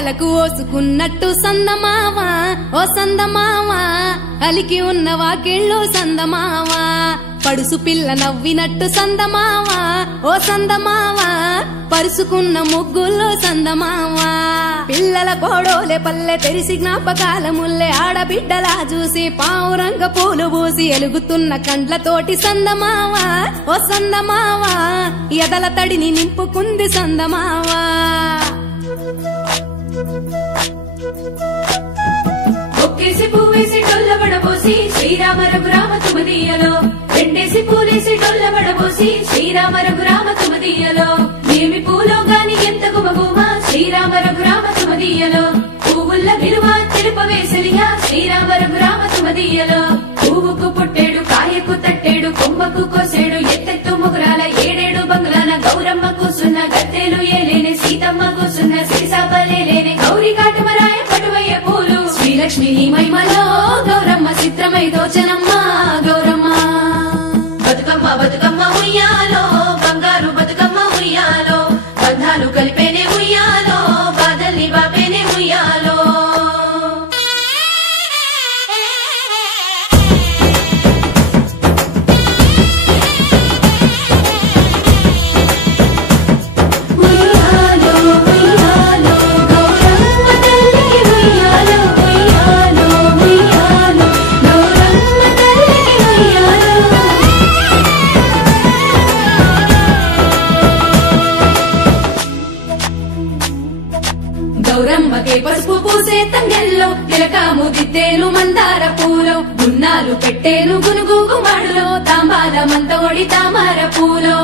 తలకు ఓసుకున్నట్టు సందమావా ఓ సందమావా అలికి ఉన్న వాకిళ్ళు సందమావా పడుసు పిల్ల నవ్వినట్టు సందమావా ఓ సందమావా పరుసుకున్న ముగ్గుల్లో సందమావా పిల్లల కోడోలే పల్లె తెరిసి జ్ఞాపకాల ముల్లె ఆడబిడ్డలా చూసి పావురంగ పూలు పూసి ఎలుగుతున్న కండ్లతోటి సందమావా ఓ సందమావా ఎదల తడిని నింపుకుంది సందమావా ఒక్కేసి పువ్వేసి డొల్లబడబోసి శ్రీరామ రఘురామ తుమదీయలో రెండేసి పూలేసి డొల్లబడబోసి శ్రీరామ రఘురామ తుమదీయలో ఏమి పూలో గాని ఎంత గుమగుమ శ్రీరామ రఘురామ తుమదీయలో పువ్వుల్ల విలువ తెలుపవేసలియా శ్రీరామ రఘురామ తుమదీయలో పువ్వుకు పుట్టేడు కాయకు తట్టేడు కొమ్మకు కోసేడు ఎత్తెత్తు ముగురాల ఏడేడు బంగ్లాల గౌరమ్మ కూసున్న గత్తెలు ఏలేని సీతమ్మ కూసున్న సీసాపలేలేని గౌరీ కాటమరాయ పటువయ్య పూలు శ్రీలక్ష్మి మహిమలో గౌరమ్మ చిత్రమై దోచనమ్మ గౌరమ్మ బతుకమ్మ బతుకమ్మ ఉయ్యాలో బంగారు బతుకమ్మ ఉయ్యాలో బంధాలు కలిపేనే ఉయ్యాలో బాధల్ని బాపేనే ఉయ్యాలో గౌరమ్మకే పసుపు పూసే తంగెల్లో తిలకాము దిద్దేలు మందార పూలో గున్నాలు పెట్టేలు గునుగు గుమాడులో తాంబాల మంతోడి తామర పూలో